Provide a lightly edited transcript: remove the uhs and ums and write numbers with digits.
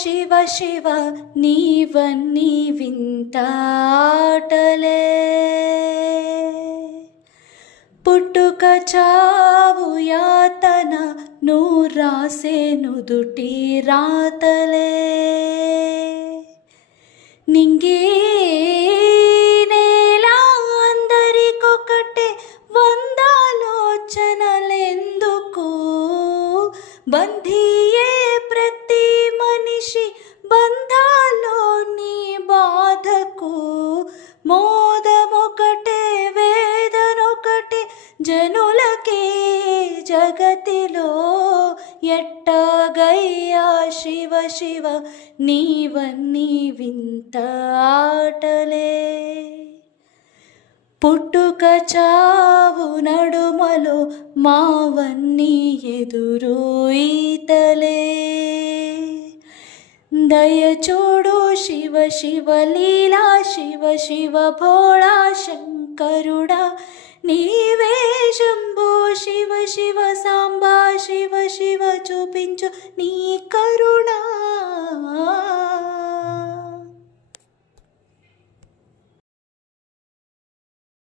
శివ శివ నీవన్నీ వింతాటలే. పుట్టుక చావు యాతన నువ్వు రాసే నుదుటి రాతలే. నింగే నేల అందరికొకటే వందాలోచనలెందుకు, బంధీయే ప్రతి మనిషి బంధాలో నీ బాధకు. మోదమొకటే వేదనొకటే జనులకే జగతిలో, ఎట్టాగయ్యా శివ శివ నీవన్నీ వింత ఆటలే. పుట్టుక చావు నడుమలో మావన్నీ ఎదురు ఈతలే. దయచూడు శివ శివ లీలా, శివ శివ భోళా శంకరుడా నీవే శంభో. శివ శివ సాంబా శివ శివ చూపించు నీ కరుణా.